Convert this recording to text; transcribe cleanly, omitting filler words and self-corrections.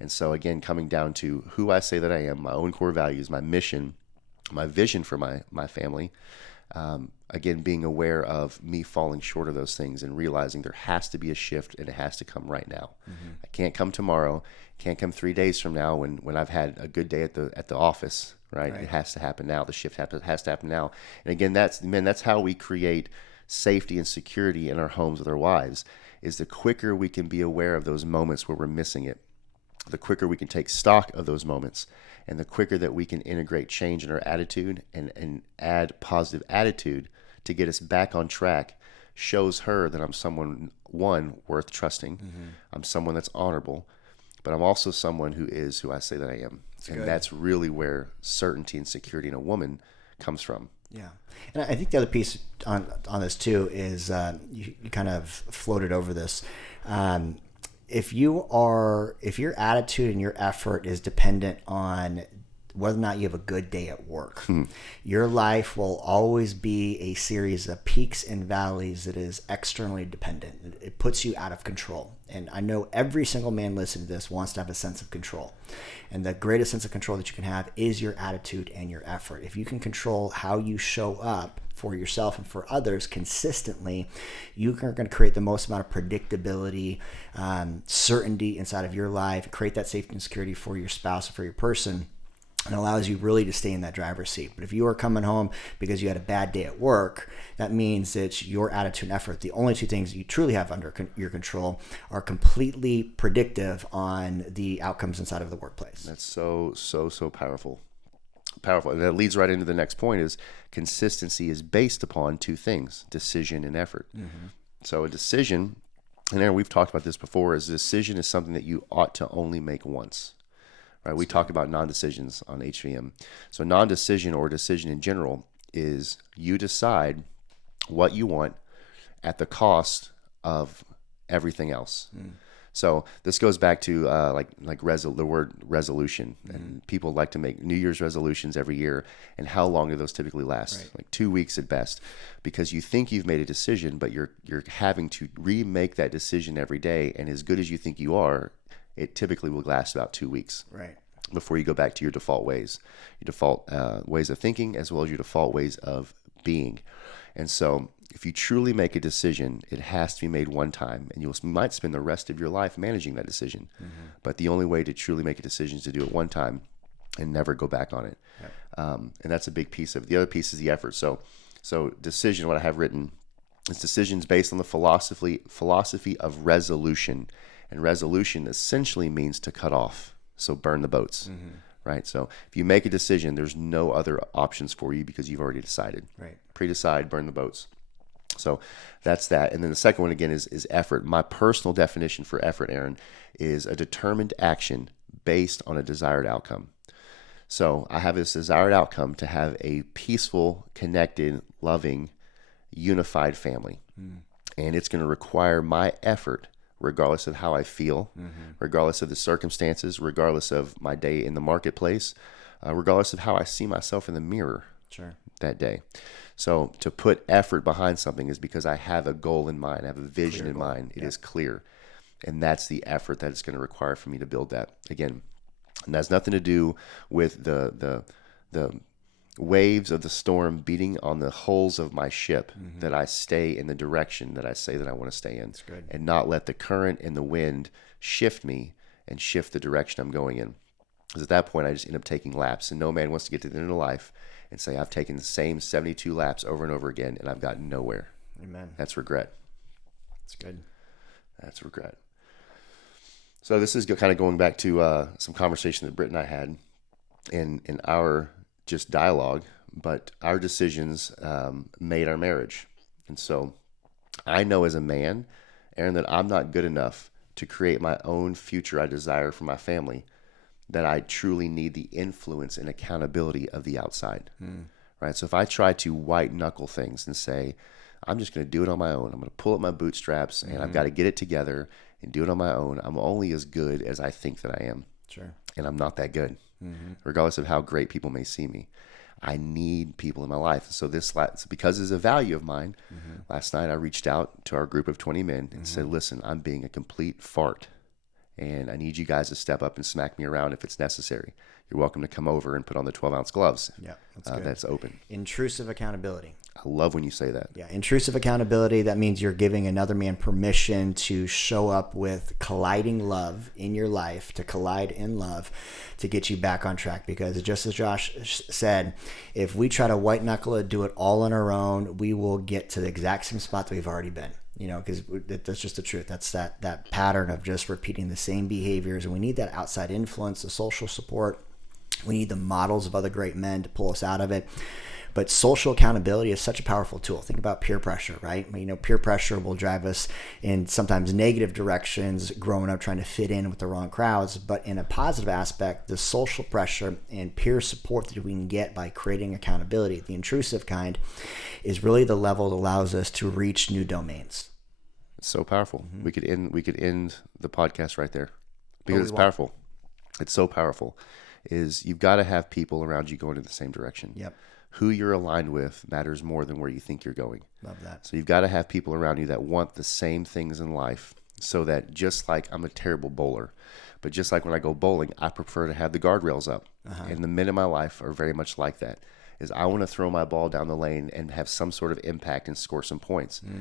And so again, coming down to who I say that I am, my own core values, my mission, my vision for my family. Again, being aware of me falling short of those things and realizing there has to be a shift, and it has to come right now. I can't come tomorrow, can't come 3 days from now when I've had a good day at the office, right? It has to happen now. The shift has to happen now. And again, that's how we create safety and security in our homes with our wives, is the quicker we can be aware of those moments where we're missing it, the quicker we can take stock of those moments, and the quicker that we can integrate change in our attitude and add positive attitude to get us back on track, shows her that I'm someone, one, worth trusting. I'm someone that's honorable, but I'm also someone who is who I say that I am. That's really where certainty and security in a woman comes from. Yeah. And I think the other piece on this too is you kind of floated over this. If your attitude and your effort is dependent on whether or not you have a good day at work, your life will always be a series of peaks and valleys that is externally dependent. It puts you out of control. And I know every single man listening to this wants to have a sense of control. And the greatest sense of control that you can have is your attitude and your effort. If you can control how you show up for yourself and for others consistently, you are going to create the most amount of predictability, certainty inside of your life, create that safety and security for your spouse or for your person, and allows you really to stay in that driver's seat. But if you are coming home because you had a bad day at work, that means that your attitude and effort, the only two things you truly have under your control, are completely predictive on the outcomes inside of the workplace. That's so powerful. And that leads right into the next point, is consistency is based upon two things: decision and effort. So a decision, and Aaron, we've talked about this before, is a decision is something that you ought to only make once. Right? We talk about non-decisions on HVM. So non-decision, or decision in general, is you decide what you want at the cost of everything else. So this goes back to the word resolution. And people like to make New Year's resolutions every year. And how long do those typically last? Right. Like 2 weeks at best, because you think you've made a decision, but you're having to remake that decision every day. And as good as you think you are, it typically will last about 2 weeks. Right. Before you go back to your default ways, ways of thinking, as well as your default ways of being. And so if you truly make a decision, it has to be made one time, and you might spend the rest of your life managing that decision. But the only way to truly make a decision is to do it one time and never go back on it. Right. And that's a big piece of it. The other piece is the effort. So decision, what I have written, is decisions based on the philosophy of resolution. And resolution essentially means to cut off. So burn the boats, right? So if you make a decision, there's no other options for you because you've already decided. Right. Pre-decide, burn the boats. So that's that. And then the second one, again, is effort. My personal definition for effort, Aaron, is a determined action based on a desired outcome. So I have this desired outcome to have a peaceful, connected, loving, unified family. And it's going to require my effort, regardless of how I feel, regardless of the circumstances, regardless of my day in the marketplace, regardless of how I see myself in the mirror that day. So to put effort behind something is because I have a goal in mind, I have a vision in mind. It is clear. And that's the effort that it's going to require for me to build that. Again, and that's nothing to do with the waves of the storm beating on the hulls of my ship, that I stay in the direction that I say that I want to stay in, and not let the current and the wind shift me and shift the direction I'm going in. Because at that point, I just end up taking laps, and no man wants to get to the end of life and say, I've taken the same 72 laps over and over again, and I've gotten nowhere. Amen. That's regret. That's good. That's regret. So this is kind of going back to some conversation that Britt and I had in our just dialogue, but our decisions made our marriage. And so I know as a man, Aaron, that I'm not good enough to create my own future I desire for my family, that I truly need the influence and accountability of the outside. Right? So if I try to white knuckle things and say, I'm just going to do it on my own, I'm going to pull up my bootstraps and I've got to get it together and do it on my own, I'm only as good as I think that I am. Sure. And I'm not that good, regardless of how great people may see me. I need people in my life. So because it's a value of mine, last night I reached out to our group of 20 men and said, listen, I'm being a complete fart and I need you guys to step up and smack me around if it's necessary. You're welcome to come over and put on the 12-ounce gloves. Yeah, that's good. That's open. Intrusive accountability. I love when you say that. Yeah, intrusive accountability, that means you're giving another man permission to show up with colliding love in your life, to collide in love, to get you back on track. Because just as Josh said, if we try to white knuckle it, do it all on our own, we will get to the exact same spot that we've already been. Because that's just the truth. That's that pattern of just repeating the same behaviors. And we need that outside influence, the social support. We need the models of other great men to pull us out of it. But social accountability is such a powerful tool. Think about peer pressure, right? Peer pressure will drive us in sometimes negative directions, growing up trying to fit in with the wrong crowds. But in a positive aspect, the social pressure and peer support that we can get by creating accountability, the intrusive kind, is really the level that allows us to reach new domains. It's so powerful. Mm-hmm. We could end the podcast right there because it's won't. Powerful. It's so powerful. Is you've got to have people around you going in the same direction. Yep. Who you're aligned with matters more than where you think you're going. Love that. So you've got to have people around you that want the same things in life, so that just like I'm a terrible bowler, but just like when I go bowling, I prefer to have the guardrails up. And the men in my life are very much like that. Is I want to throw my ball down the lane and have some sort of impact and score some points.